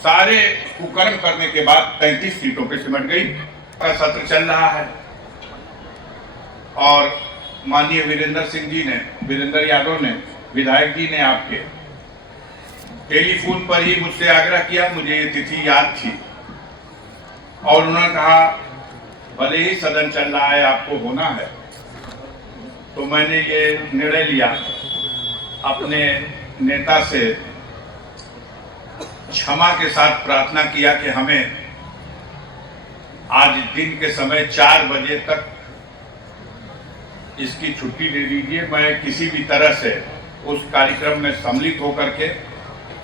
सारे कुकर्म करने के बाद 33 सीटों पे सिमट गई। का सत्र चल रहा है और माननीय वीरेंद्र यादव ने, विधायक जी ने आपके टेलीफोन पर ही मुझसे आग्रह किया, मुझे ये तिथि याद थी और उन्होंने कहा भले ही सदन चल रहा है आपको होना है। तो मैंने ये निर्णय लिया, अपने नेता से क्षमा के साथ प्रार्थना किया कि हमें आज दिन के समय 4 बजे तक इसकी छुट्टी दे दीजिए। मैं किसी भी तरह से उस कार्यक्रम में सम्मिलित होकर के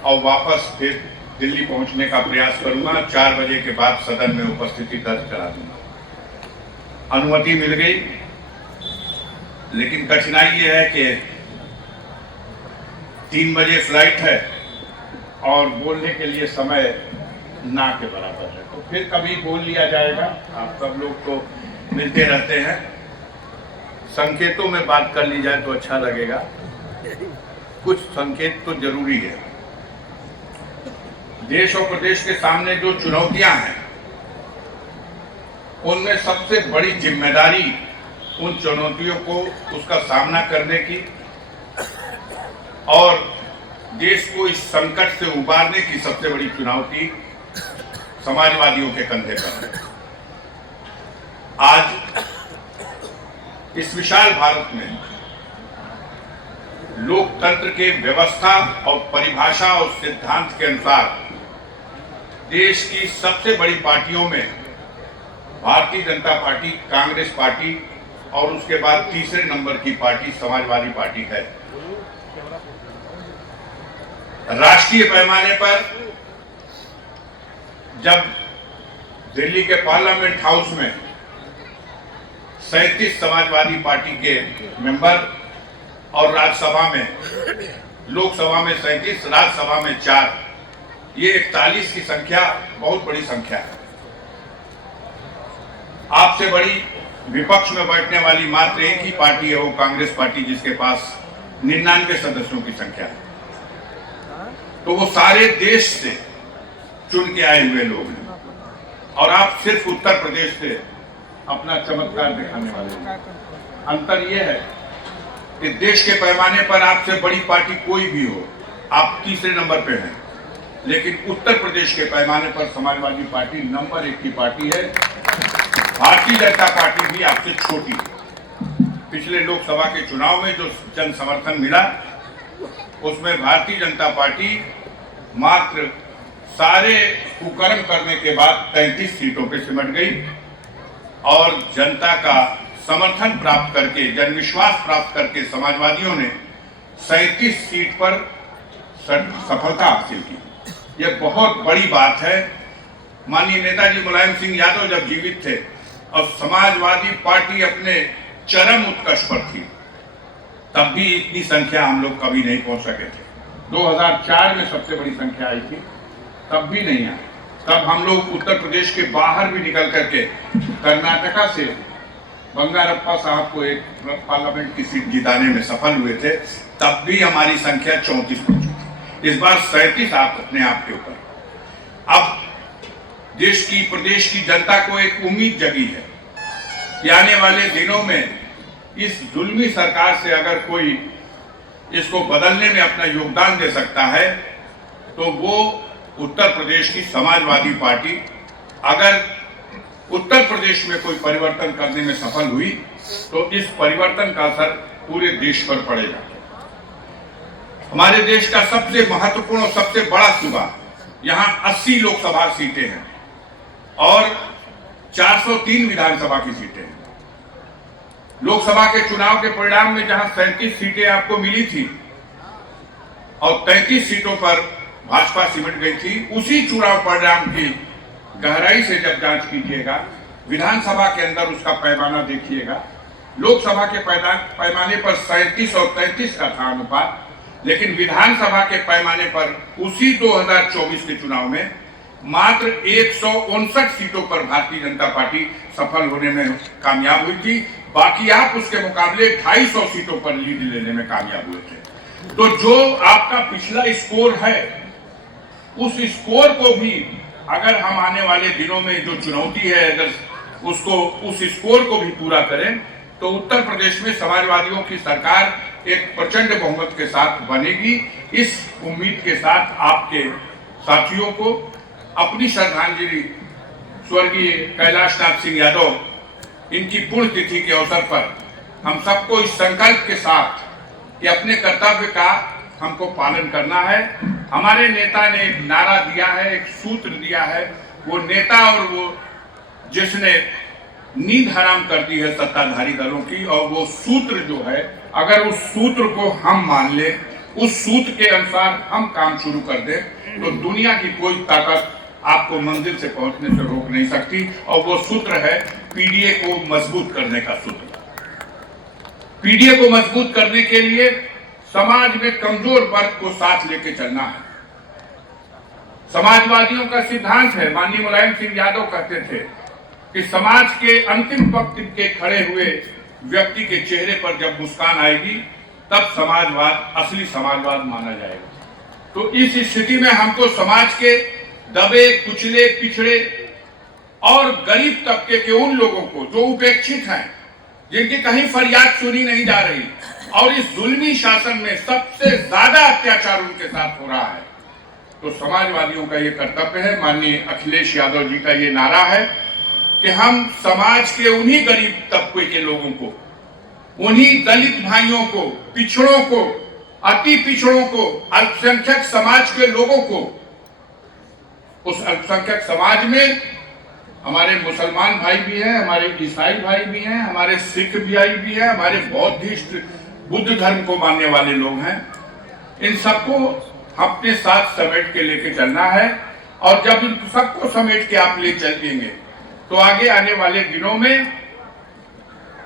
और वापस फिर दिल्ली पहुंचने का प्रयास करूंगा। 4 बजे के बाद सदन में उपस्थिति दर्ज करा दूंगा। अनुमति मिल गई, लेकिन कठिनाई ये है कि 3 बजे फ्लाइट है और बोलने के लिए समय ना के बराबर है। तो फिर कभी बोल लिया जाएगा। आप सब लोग तो मिलते रहते हैं, संकेतों में बात कर ली जाए तो अच्छा लगेगा। कुछ संकेत तो जरूरी है। देश और प्रदेश के सामने जो चुनौतियां हैं, उनमें सबसे बड़ी जिम्मेदारी उन चुनौतियों को उसका सामना करने की और देश को इस संकट से उबारने की सबसे बड़ी चुनौती समाजवादियों के कंधे पर है। आज इस विशाल भारत में लोकतंत्र के व्यवस्था और परिभाषा और सिद्धांत के अनुसार देश की सबसे बड़ी पार्टियों में भारतीय जनता पार्टी, कांग्रेस पार्टी और उसके बाद तीसरे नंबर की पार्टी समाजवादी पार्टी है। राष्ट्रीय पैमाने पर जब दिल्ली के पार्लियामेंट हाउस में 37 समाजवादी पार्टी के मेंबर और राज्यसभा में, लोकसभा में 37, राज्यसभा में 4, ये 41 की संख्या बहुत बड़ी संख्या है। आपसे बड़ी विपक्ष में बैठने वाली मात्र एक ही पार्टी है, वो कांग्रेस पार्टी, जिसके पास 99 सदस्यों की संख्या है। तो वो सारे देश से चुन के आए हुए लोग हैं और आप सिर्फ उत्तर प्रदेश से अपना चमत्कार दिखाने वाले हैं। अंतर यह है कि देश के पैमाने पर आपसे बड़ी पार्टी कोई भी हो, आप तीसरे नंबर पे हैं, लेकिन उत्तर प्रदेश के पैमाने पर समाजवादी पार्टी नंबर 1 की पार्टी है। भारतीय जनता पार्टी भी आपसे छोटी है। पिछले लोकसभा के चुनाव में जो जन समर्थन मिला, उसमें भारतीय जनता पार्टी मात्र सारे कुकर्म करने के बाद 33 सीटों पे सिमट गई और जनता का समर्थन प्राप्त करके, जनविश्वास प्राप्त करके समाजवादियों ने 37 सीट पर सफलता हासिल की। यह बहुत बड़ी बात है। माननीय नेताजी मुलायम सिंह यादव जब जीवित थे और समाजवादी पार्टी अपने चरम उत्कर्ष पर थी, तब भी इतनी संख्या हम लोग कभी नहीं पहुंच सके थे। 2004 में सबसे बड़ी संख्या आई थी, तब भी नहीं आई। तब हम लोग उत्तर प्रदेश के बाहर भी निकल करके कर्नाटका से बंगारप्पा साहब को एक पार्लियामेंट की सीट जिताने में सफल हुए थे, तब भी हमारी संख्या 34 पहुंची थी। इस बार 37 आप अपने आप के ऊपर। अब देश की, प्रदेश की जनता को एक उम्मीद जगी है कि आने वाले दिनों में इस जुल्मी सरकार से अगर कोई इसको बदलने में अपना योगदान दे सकता है तो वो उत्तर प्रदेश की समाजवादी पार्टी। अगर उत्तर प्रदेश में कोई परिवर्तन करने में सफल हुई तो इस परिवर्तन का असर पूरे देश पर पड़ेगा। हमारे देश का सबसे महत्वपूर्ण और सबसे बड़ा सूबा, यहां 80 लोकसभा सीटें हैं और 403 विधानसभा की सीटें हैं। लोकसभा के चुनाव के परिणाम में जहां 37 सीटें आपको मिली थी और 33 सीटों पर भाजपा सिमट गई थी, उसी चुनाव परिणाम की गहराई से जब जांच कीजिएगा, विधानसभा के अंदर उसका पैमाना देखिएगा। लोकसभा के पैमाने पर 37 और 33 का था अनुपात, लेकिन विधानसभा के पैमाने पर उसी 2024 के चुनाव में मात्र 159 सीटों पर भारतीय जनता पार्टी सफल होने में कामयाब हुई थी। बाकी आप उसके मुकाबले 250 सीटों पर लीड लेने में कामयाब हुए थे। तो जो आपका पिछला स्कोर है उस स्कोर को भी अगर हम आने वाले दिनों में जो चुनौती है अगर उसको उस स्कोर को भी पूरा करें तो उत्तर प्रदेश में समाजवादियों की सरकार एक प्रचंड बहुमत के साथ बनेगी। इस उम्मीद के साथ आपके साथियों को अपनी श्रद्धांजलि स्वर्गीय कैलाश नाथ सिंह यादव इनकी पुण्यतिथि के अवसर पर हम सबको इस संकल्प के साथ कि अपने कर्तव्य का हमको पालन करना है। हमारे नेता ने एक नारा दिया है, एक सूत्र दिया है, वो नेता और वो जिसने नींद हराम कर दी है सत्ताधारी दलों की, और वो सूत्र जो है अगर उस सूत्र को हम मान ले, उस सूत्र के अनुसार हम काम शुरू कर दें तो दुनिया की कोई ताकत आपको मंजिल से पहुंचने से रोक नहीं सकती। और वो सूत्र है पीडीए को मजबूत करने का सूत्र। पीडीए को मजबूत करने के लिए समाज में कमजोर वर्ग को साथ लेके चलना है। समाजवादियों का सिद्धांत है, माननीय मुलायम सिंह यादव कहते थे कि समाज के अंतिम पंक्ति के खड़े हुए व्यक्ति के चेहरे पर जब मुस्कान आएगी तब समाजवाद असली समाजवाद माना जाएगा। तो इस स्थिति में हमको समाज के दबे कुचले पिछड़े और गरीब तबके के उन लोगों को जो उपेक्षित हैं, जिनकी कहीं फरियाद सुनी नहीं जा रही, और इस जुल्मी शासन में सबसे ज्यादा अत्याचार उनके साथ हो रहा है, तो समाजवादियों का ये कर्तव्य है। माननीय अखिलेश यादव जी का ये नारा है कि हम समाज के उन्हीं गरीब तबके के लोगों को, उन्हीं दलित भाइयों को, पिछड़ों को, अति पिछड़ों को, अल्पसंख्यक समाज के लोगों को, उस अल्पसंख्यक समाज में हमारे मुसलमान भाई भी हैं, हमारे ईसाई भाई भी हैं, हमारे सिख भाई भी हैं, हमारे बौद्धिस्ट बुद्ध धर्म को मानने वाले लोग हैं, इन सबको अपने साथ समेट के लेके चलना है। और जब इन सबको समेट के आप ले चलेंगे तो आगे आने वाले दिनों में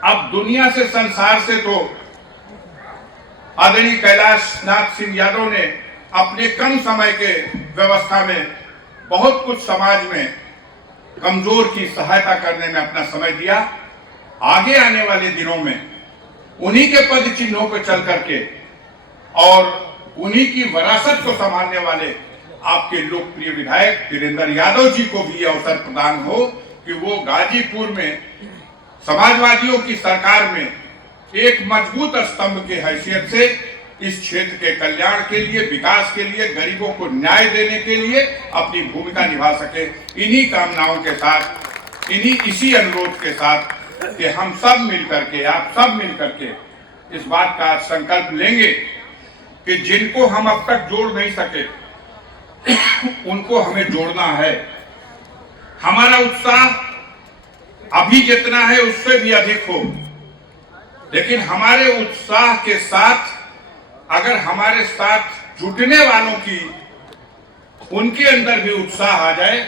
अब दुनिया से, संसार से तो आदरणीय कैलाश नाथ सिंह यादव ने अपने कम समय के व्यवस्था में बहुत कुछ समाज में कमजोर की सहायता करने में अपना समय दिया। आगे आने वाले दिनों में उन्हीं के पद चिन्हों पर चल करके और उन्हीं की विरासत को संभालने वाले आपके लोकप्रिय विधायक वीरेंद्र यादव जी को भी अवसर प्रदान हो कि वो गाजीपुर में समाजवादियों की सरकार में एक मजबूत स्तंभ के हैसियत से इस क्षेत्र के कल्याण के लिए, विकास के लिए, गरीबों को न्याय देने के लिए अपनी भूमिका निभा सके। इन्हीं कामनाओं के साथ, इसी अनुरोध के साथ कि हम सब मिलकर के, आप सब मिलकर के इस बात का संकल्प लेंगे कि जिनको हम अब तक जोड़ नहीं सके उनको हमें जोड़ना है। हमारा उत्साह अभी जितना है उससे भी अधिक हो, लेकिन हमारे उत्साह के साथ अगर हमारे साथ जुटने वालों की, उनके अंदर भी उत्साह आ जाए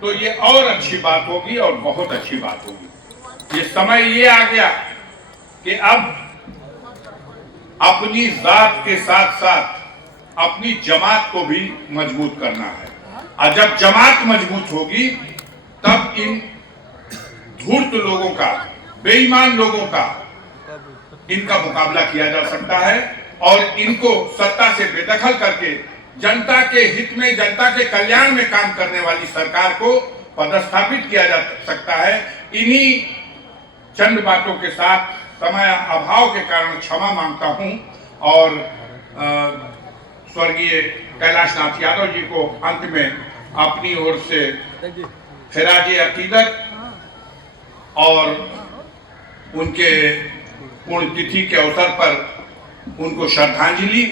तो ये और अच्छी बात होगी और बहुत अच्छी बात होगी। ये समय ये आ गया कि अब अपनी जात के साथ साथ अपनी जमात को भी मजबूत करना है, और जब जमात मजबूत होगी तब इन धूर्त लोगों का, बेईमान लोगों का, इनका मुकाबला किया जा सकता है और इनको सत्ता से बेदखल करके जनता के हित में, जनता के कल्याण में काम करने वाली सरकार को पदस्थापित किया जा सकता है। इन्हीं चंद बातों के साथ समय अभाव के कारण क्षमा मांगता हूं और स्वर्गीय कैलाश नाथ यादव जी को अंत में अपनी ओर से खिराज अकीदत और उनके पुण्यतिथि के अवसर पर उनको श्रद्धांजलि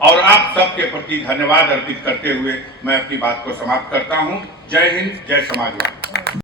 और आप सबके प्रति धन्यवाद अर्पित करते हुए मैं अपनी बात को समाप्त करता हूं। जय हिंद, जय समाजवाद।